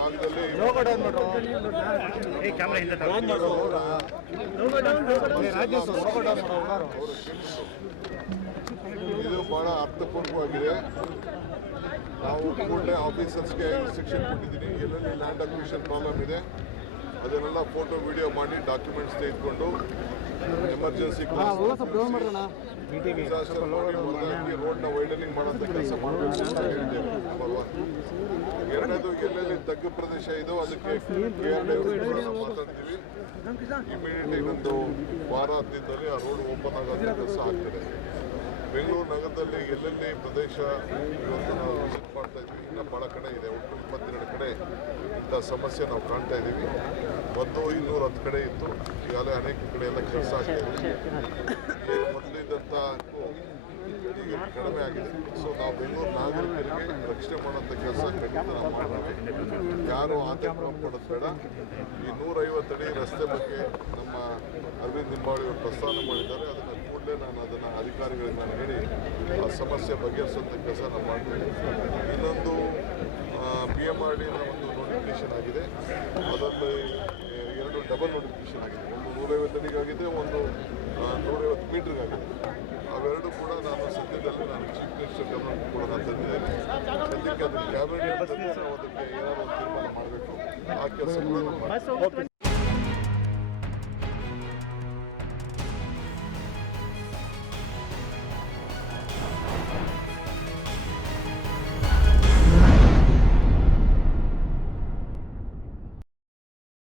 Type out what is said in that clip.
ಭಾಗದಲ್ಲಿ ಇದು ಬಹಳ ಅರ್ಥಪೂರ್ಣವಾಗಿದೆ. ನಾವು ಕೂಡಲೇ ಆಫೀಸರ್ಸ್ಗೆ ಇನ್ಸ್ಟ್ರಕ್ಷನ್ ಕೊಟ್ಟಿದ್ದೀನಿ. ಎಲ್ಲೆಲ್ಲಿ ಲ್ಯಾಂಡ್ ಅಕ್ವಿಷನ್ ಪ್ರಾಬ್ಲಮ್ ಇದೆ ಅದನ್ನೆಲ್ಲ ಫೋಟೋ ವಿಡಿಯೋ ಮಾಡಿ ಡಾಕ್ಯುಮೆಂಟ್ಸ್ ತೆಗೆದುಕೊಂಡು ಎಮರ್ಜೆನ್ಸಿ ರೋಡ್ನ ವೈಡನಿಂಗ್ ಮಾಡೋಂಥ ಕೆಲಸ ಮಾಡಬೇಕು ಅಂತ ಹೇಳ್ತೇವೆ. ನಂಬರ್ 1. ಎರಡನೇದು, ಎಲ್ಲೆಲ್ಲಿ ತಗ್ಗು ಪ್ರದೇಶ ಇದೋ ಅದಕ್ಕೆ ಮಾತಾಡ್ತೀವಿ. ಇಮಿಡಿಯೇಟ್ ಇನ್ನೊಂದು ವಾರ ಹತ್ತಿರದಲ್ಲಿ ಆ ರೋಡ್ ಓಪನ್ ಆಗೋಂಥ ಕೆಲಸ ಆಗ್ತದೆ. ಬೆಂಗಳೂರು ನಗರದಲ್ಲಿ ಎಲ್ಲೆಲ್ಲಿ ಪ್ರದೇಶ ಇವತ್ತು ನಾವು ವಿಸಿಟ್ ಮಾಡ್ತಾ ಇದ್ವಿ, ಇನ್ನೂ ಭಾಳ ಕಡೆ ಇದೆ. ಒಟ್ಟು 22 ಕಡೆ ಇಂಥ ಸಮಸ್ಯೆ ನಾವು ಕಾಣ್ತಾ ಇದ್ದೀವಿ. ಮೊದಲು 210 ಕಡೆ ಇತ್ತು, ಈಗಾಗಲೇ ಅನೇಕ ಕಡೆ ಎಲ್ಲ ಕೆಲಸ ಆಗ್ತಾ ಇದೆ. ಮೊದಲಿದ್ದಂಥ ಈಗ ಕಡಿಮೆ ಆಗಿದೆ. ಸೊ ನಾವು ಬೆಂಗಳೂರು ನಾಗರಿಕರಿಗೆ ರಕ್ಷಣೆ ಮಾಡೋಂಥ ಕೆಲಸ ಖಂಡಿತ ನಾವು ಮಾಡ್ತೀವಿ. ಯಾರು ಆತಂಕ ಪಡೋದು ಬೇಡ. ಈ 150 ಅಡಿ ರಸ್ತೆ ಬಗ್ಗೆ ನಮ್ಮ ಅರವಿಂದ್ ಲಿಂಬಾವಳಿ ಅವರು ಪ್ರಸ್ತಾವ ಮಾಡಿದ್ದಾರೆ. ಅದನ್ನು ಕೂಡಲೇ ನಾನು ಅದನ್ನು ಅಧಿಕಾರಿಗಳಿಗೆ ನಾನು ಹೇಳಿ ಆ ಸಮಸ್ಯೆ ಬಗೆಹರಿಸುವಂಥ ಕೆಲಸ ನಾವು ಮಾಡ್ತೀವಿ. ಇನ್ನೊಂದು PMRDನ ಒಂದು ನೋಟಿಫಿಕೇಶನ್ ಆಗಿದೆ. ಅದರಲ್ಲಿ 2 ಡಬಲ್ ನೋಟಿಫಿಕೇಶನ್ ಆಗಿದೆ. ಒಂದು 150 ಅಡಿಗಾಗಿದೆ, ಒಂದು 150 ಮೀಟ್ರಿಗಾಗಿದೆ. ಅವೆರಡು ಕೂಡ ನಾನು ಸದ್ಯದಲ್ಲಿ ಚೀಫ್ ಮಿನಿಸ್ಟರ್ ಗಮನಕ್ಕೆ ಕೊಡೋಣ ತಂದಿದ್ದೇನೆ. ಸದ್ಯಕ್ಕೆ ಅದು ಕ್ಯಾಬಿನೆಟ್ ನಾವು ಅದಕ್ಕೆ ಏನಾದರೂ ತೀರ್ಮಾನ ಮಾಡಬೇಕು. ಆ ಕೆಲಸ ಕೂಡ